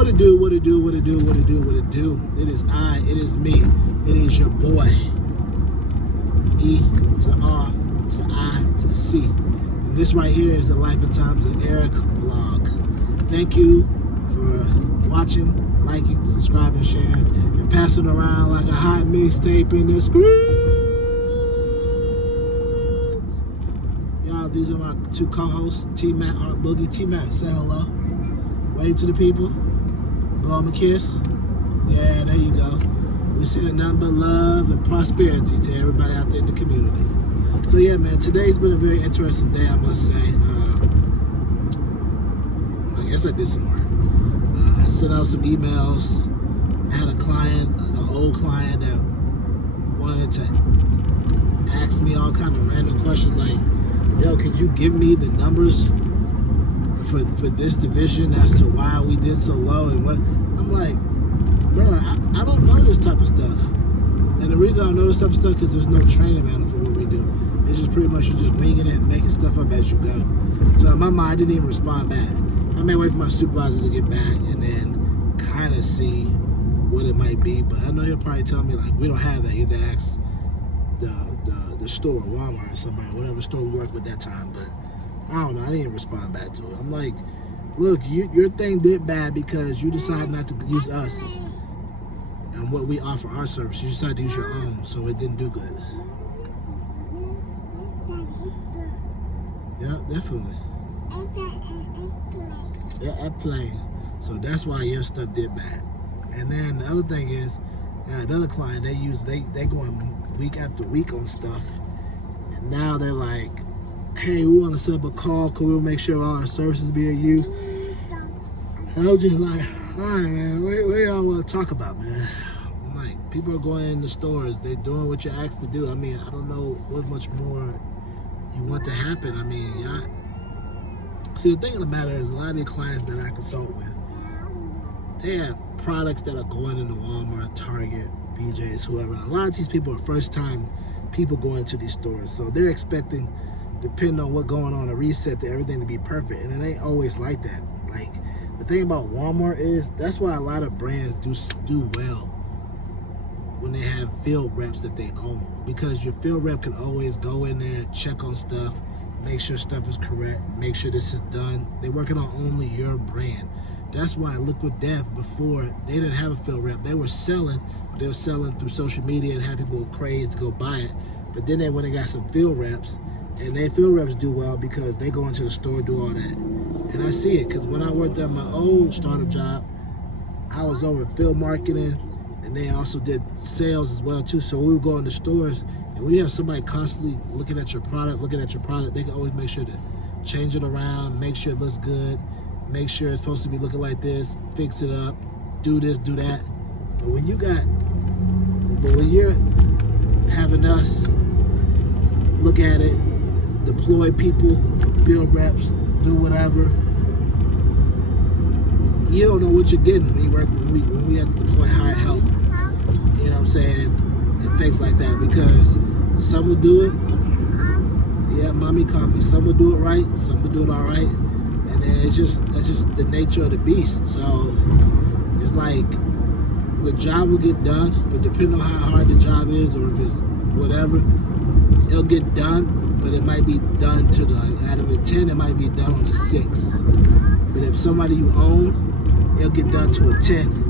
What it do, what it do, what it do, what it do, what it do. It is I, it is me, it is your boy. E to the R, to the I, to the C. And this right here is the Life and Times of Eric vlog. Thank you for watching, liking, subscribing, sharing, and passing around like a hot mixtape in the screens. Y'all, these are my two co-hosts, T-Mac, Heart Boogie. T-Mac, say hello. Wave to the people. Blow them a kiss. Yeah, there you go. We're sending nothing but love and prosperity to everybody out there in the community. So yeah, man, today's been a very interesting day, I must say. I guess I did some work. I sent out some emails. I had a client, like an old client, that wanted to ask me all kind of random questions like, yo, could you give me the numbers for this division as to why we did so low and what? I'm like, bro, I don't know this type of stuff. And the reason I don't know this type of stuff is because there's no training manual for what we do. It's just pretty much you're just winging it and making stuff up as you go. So in my mind, I didn't even respond back. I may wait for my supervisor to get back and then kind of see what it might be. But I know he'll probably tell me, like, we don't have that. You have to ask the store, Walmart or somebody, whatever store we worked with that time. But I don't know. I didn't even respond back to it. I'm like, look, your thing did bad because you decided not to use us and what we offer our service. You decided to use your own, so it didn't do good. Yeah, definitely. Yeah, at plane. So that's why your stuff did bad. And then the other thing is, another client, they going week after week on stuff. And now they're like, hey, we want to set up a call, can we make sure all our services being used? And I'm just like, all right, man, what y'all want to talk about, man? I'm like, people are going in the stores, they're doing what you're asked to do. I mean, I don't know what much more you want to happen. I mean, see, the thing of the matter is, a lot of the clients that I consult with, they have products that are going into Walmart, Target, BJ's, whoever. And a lot of these people are first time people going into these stores. So they're expecting, depending on what's going on, a reset to everything to be perfect. And it ain't always like that. Like, the thing about Walmart is, that's why a lot of brands do well when they have field reps that they own. Because your field rep can always go in there, check on stuff, make sure stuff is correct, make sure this is done. They're working on only your brand. That's why Liquid Death, before, they didn't have a field rep. They were selling, but they were selling through social media and had people crazed to go buy it. But then they went and got some field reps, and their field reps do well because they go into the store, do all that. And I see it, because when I worked at my old startup job, I was over field marketing, and they also did sales as well too. So we would go in the stores, and when you have somebody constantly looking at your product, they can always make sure to change it around, make sure it looks good, make sure it's supposed to be looking like this, fix it up, do this, do that. But when you're having us look at it, deploy people, field reps, do whatever, you don't know what you're getting when we have to deploy higher help. You know what I'm saying? And things like that. Because some will do it, yeah, mommy coffee. Some will do it right, some will do it all right. And then that's just the nature of the beast. So it's like the job will get done, but depending on how hard the job is or if it's whatever, it'll get done, but it might be done to out of a 10, it might be done on a 6. But if somebody you own, it'll get done to a 10.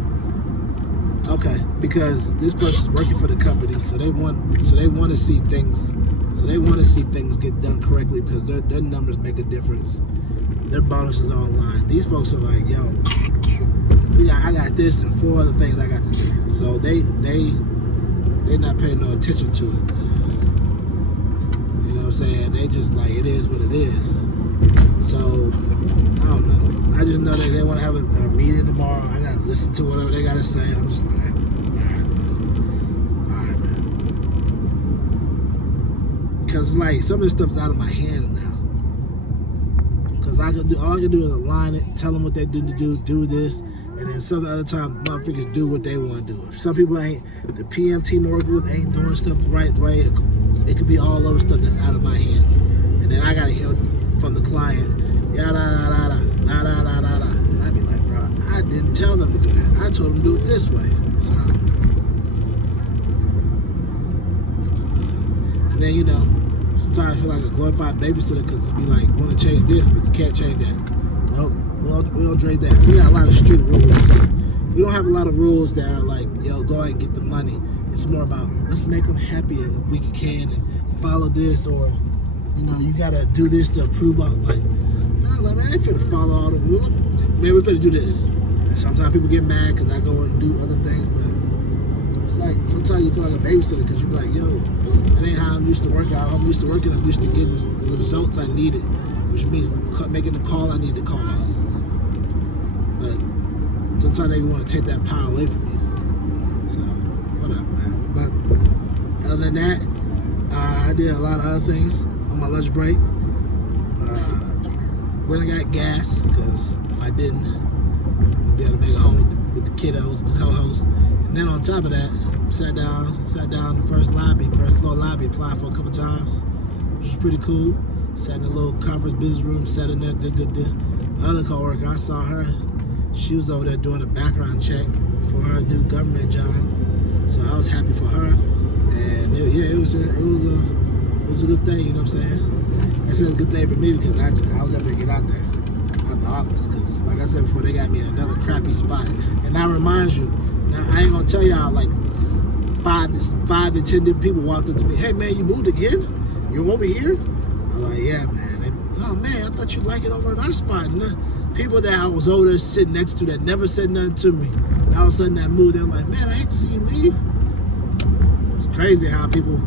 Okay, because this person's working for the company, so they want to see things, get done correctly because their numbers make a difference. Their bonuses are online. These folks are like, yo, I got this and 4 other things I got to do. So they're not paying no attention to it. You know what I'm saying? They just like, it is what it is. So I don't know. I just know that they want to have a meeting tomorrow. I gotta listen to whatever they gotta say. I'm just like, all right, man. Because like some of this stuff's out of my hands now. Because all I can do is align it, tell them what they do to do this, and then some other time motherfuckers do what they want to do. If some people ain't, the PM team I'm working with ain't doing stuff the right way, it could be all over stuff that's out of my hands. And then I gotta hear from the client, yada da da da da da da da. And I'd be like, bro, I didn't tell them to do that. I told them to do it this way. So, and then, you know, sometimes I feel like a glorified babysitter because it'd be like, want to change this, but you can't change that. Nope, we don't trade that. We got a lot of street rules. We don't have a lot of rules that are like, yo, go out and get the money. It's more about, let's make them happy if we can and follow this, or, you know, you got to do this to approve of, like, man, I ain't finna follow all the rules. Man, we finna do this. And sometimes people get mad because I go and do other things, but it's like, sometimes you feel like a babysitter because you're like, yo, that ain't how I'm used to working. I'm used to working, I'm used to getting the results I needed, which means making the call I need to call. But sometimes they want to take that power away from you. So, whatever, man. But other than that, I did a lot of other things on my lunch break. Went and got gas, because if I didn't, I'd be able to make it home with the kiddos, the co-host. And then on top of that, sat down in the first floor lobby, applied for a couple jobs, which was pretty cool. Sat in a little conference business room, sat in there, My other coworker, I saw her. She was over there doing a background check for her new government job. So I was happy for her. And it was a good thing, you know what I'm saying? I said a good thing for me because I was able to get out there, out of the office. Because like I said before, they got me in another crappy spot. And that reminds you, now I ain't gonna tell y'all like 5 to 10 different people walked up to me, hey man, you moved again? You're over here? I'm like, yeah man. And, oh man, I thought you'd like it over in our spot. And people that I was over there sitting next to that never said nothing to me, and all of a sudden that moved, they're like, man, I hate to see you leave. It's crazy how people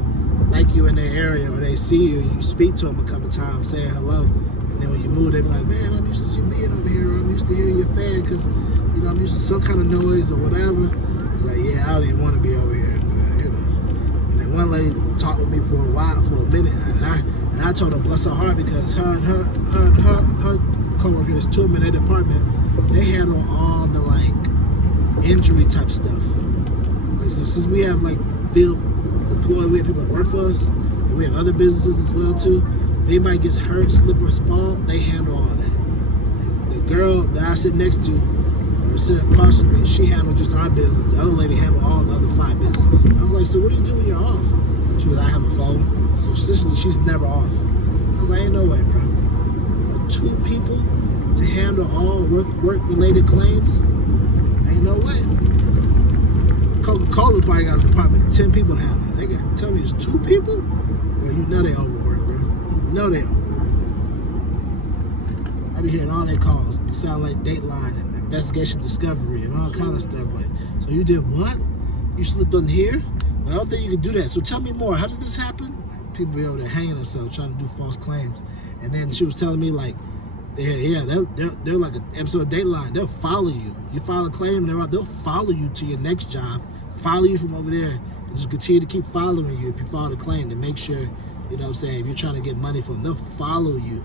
like you in their area, or they see you and you speak to them a couple times saying hello, and then when you move they be like, man, I'm used to you being over here, or I'm used to hearing your fan because, you know, I'm used to some kind of noise or whatever. I was like, yeah, I don't even want to be over here, but you know. And then one lady talked with me for a minute, and I told her bless her heart, because her coworker, there's 2 of them in their department, they handle all the like injury type stuff. Like, so since we have like field deployed, we have people that work for us, and we have other businesses as well too. If anybody gets hurt, slip or fall, they handle all that. And the girl that I sit next to, or sit across from me, she handled just our business. The other lady handled all the other 5 businesses. I was like, so what do you do when you're off? She was, I have a phone. So she's never off. I was like, ain't no way, bro. But 2 people to handle all work-related claims? Ain't no way. Coca-Cola probably got a department of 10 people to handle it. They got tell me it's 2 people? Well, you know they overwork, bro. You know they overwork. I be hearing all their calls. It sound like Dateline and Investigation Discovery and all kind of stuff. Like, so you did what? You slipped on here? Well, I don't think you can do that. So tell me more. How did this happen? People be over there hanging themselves trying to do false claims. And then she was telling me like, they're like an episode of Dateline. They'll follow you. You file a claim, they'll follow you to your next job, follow you from over there, and just continue to keep following you if you file a claim to make sure, you know what I'm saying, if you're trying to get money from them, they'll follow you.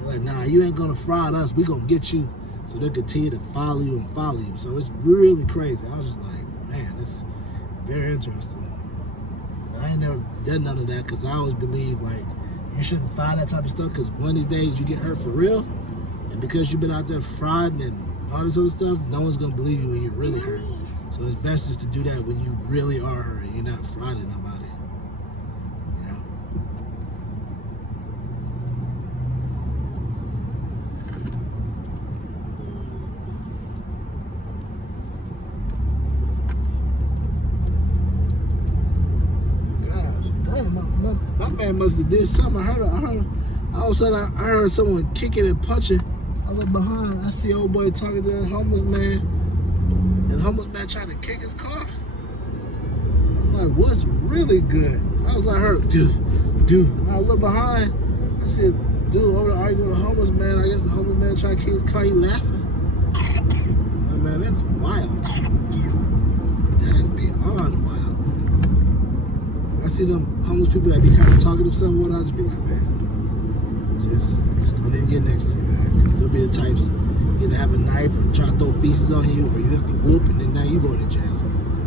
They're like, nah, you ain't gonna fraud us, we gonna get you. So they'll continue to follow you and follow you. So it's really crazy. I was just like, man, it's very interesting. I ain't never done none of that because I always believe like you shouldn't file that type of stuff, because one of these days you get hurt for real, and because you've been out there frauding and all this other stuff, no one's gonna believe you when you're really hurt. So it's best just to do that when you really are hurt and you're not frauding nobody. My man must have did something. I heard all of a sudden I heard someone kicking and punching. I look behind, I see old boy talking to a homeless man, and homeless man trying to kick his car. I'm like, what's really good? I was like, dude. When I look behind, I see a dude over there arguing with a homeless man. I guess the homeless man trying to kick his car, he laughing. Like, man, that's wild. That is beyond wild. I see them homeless people that be kind of talking to themselves, I'll just be like, man, just don't even get next to you, man. Because they'll be the types, either have a knife or try to throw feces on you, or you have to whoop, and then now you go to jail.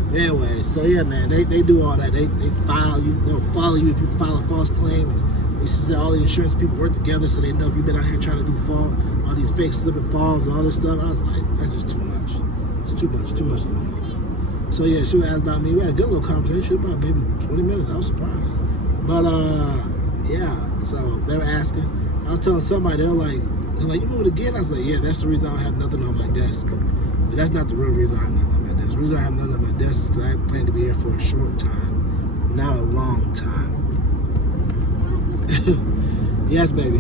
But anyway, so yeah, man, they do all that. They file you, they'll follow you if you file a false claim, and They said all the insurance people work together so they know if you've been out here trying to do all these fake slip and falls and all this stuff. I was like, that's just too much. It's too much going on. So yeah, she asked about me. We had a good little conversation, about maybe 20 minutes. I was surprised. But yeah, so they were asking. I was telling somebody, they're like, you moving again? I was like, yeah, that's the reason I don't have nothing on my desk. But that's not the real reason I have nothing on my desk. The reason I have nothing on my desk is because I plan to be here for a short time, not a long time. Yes, baby.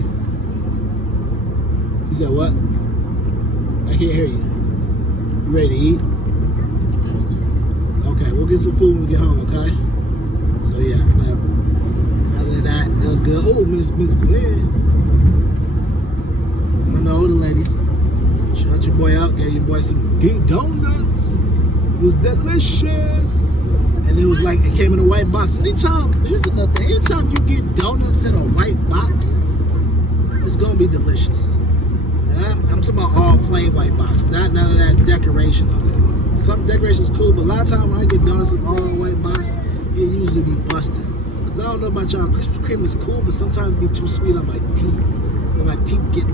You said what? I can't hear you. You ready to eat? Okay, we'll get some food when we get home, okay? So yeah, but other than that, it was good. Oh, Miss Gwen. One of the older ladies. Shut your boy out, gave your boy some deep donuts. It was delicious. And it was like, it came in a white box. Here's another thing. Anytime you get donuts in a white box, it's gonna be delicious. And I'm talking about all plain white box, not none of that decoration on it. Some decoration is cool, but a lot of times when I get donuts in all white box, it usually be busted. Cause I don't know about y'all, Krispy Kreme is cool, but sometimes it be too sweet on my teeth. And my teeth get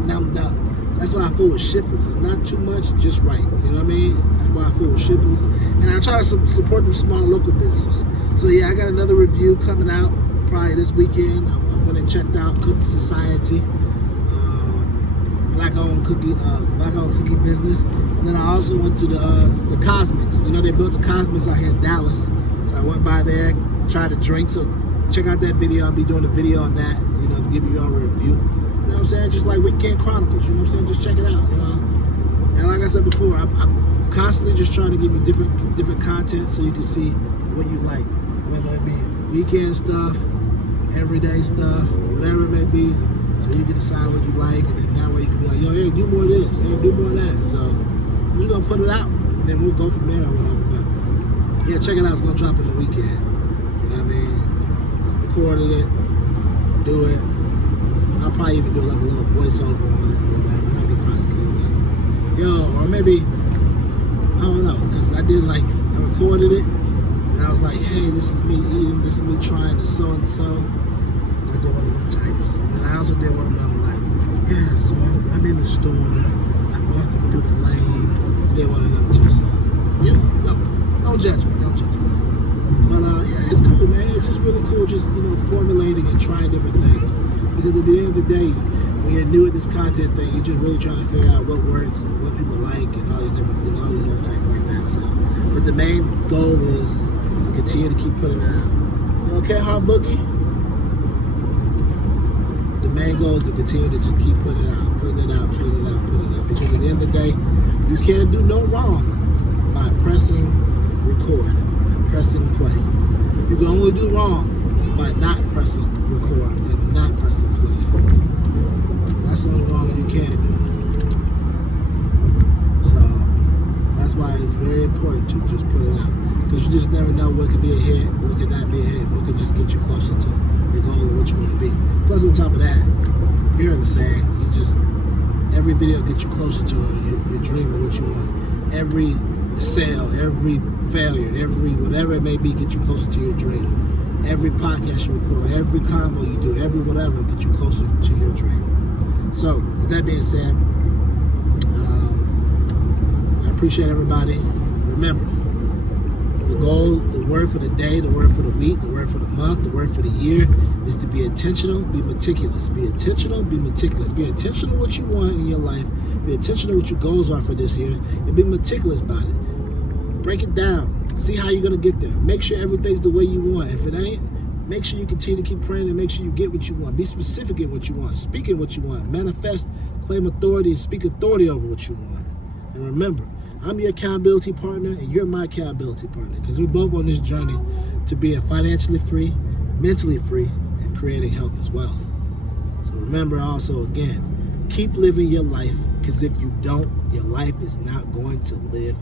numbed up. That's why I fool with Shipley's. It's not too much, just right. You know what I mean? That's why I fool with Shipley's. And I try to support the small local businesses. So yeah, I got another review coming out probably this weekend. I went and checked out Cookie Society, black-owned cookie business. And then I also went to the Cosmics. You know, they built the Cosmics out here in Dallas. So I went by there, tried a drink. So check out that video. I'll be doing a video on that. You know, give you all a review. You know what I'm saying? Just like Weekend Chronicles, you know what I'm saying? Just check it out, you know? And like I said before, I'm constantly just trying to give you different content so you can see what you like, whether it be weekend stuff, everyday stuff, whatever it may be, so you can decide what you like, and then that way you can be like, yo, hey, do more of this, hey, do more of that. So I'm just gonna put it out, and then we'll go from there or whatever. But yeah, check it out, it's gonna drop in the weekend. You know what I mean? Recorded it, do it. I'll probably even do like a little voiceover on it or whatever. That'd be probably cool. Like, yo, or maybe, I don't know, because I recorded it, and I was like, hey, this is me eating, this is me trying the so-and-so. And I did one of them types. And then I also did one of them like, yeah, so I'm in the store, I'm walking through the lane. I did one of them too, so, you know, don't judge me, don't judge me. But yeah, it's cool, man. It's just really cool, just, you know, formulating and trying different things. Because at the end of the day, when you're new at this content thing, you're just really trying to figure out what works and what people like and all these different, all these other things like that. So, but the main goal is to continue to keep putting it out. You okay, Hard Boogie? The main goal is to continue to just keep putting it out. Because at the end of the day, you can't do no wrong by pressing record and pressing play. You can only do wrong by not pressing record and not pressing play. That's the only wrong you can do. So that's why it's very important to just put it out. Because you just never know what could be a hit, what could not be a hit, what could just get you closer to your goal of what you want to be. Plus on top of that, you're in the saying, every video gets you closer to your dream of what you want. Every sale, every failure, every whatever it may be, get you closer to your dream. Every podcast you record, every combo you do, every whatever gets you closer to your dream. So, with that being said, I appreciate everybody. Remember, the goal, the word for the day, the word for the week, the word for the month, the word for the year is to be intentional, be meticulous. Be intentional, be meticulous. Be intentional what you want in your life. Be intentional what your goals are for this year, and be meticulous about it. Break it down. See how you're going to get there. Make sure everything's the way you want. If it ain't, make sure you continue to keep praying and make sure you get what you want. Be specific in what you want. Speak in what you want. Manifest, claim authority, and speak authority over what you want. And remember, I'm your accountability partner and you're my accountability partner because we're both on this journey to being financially free, mentally free, and creating health as wealth. So remember also, again, keep living your life because if you don't, your life is not going to live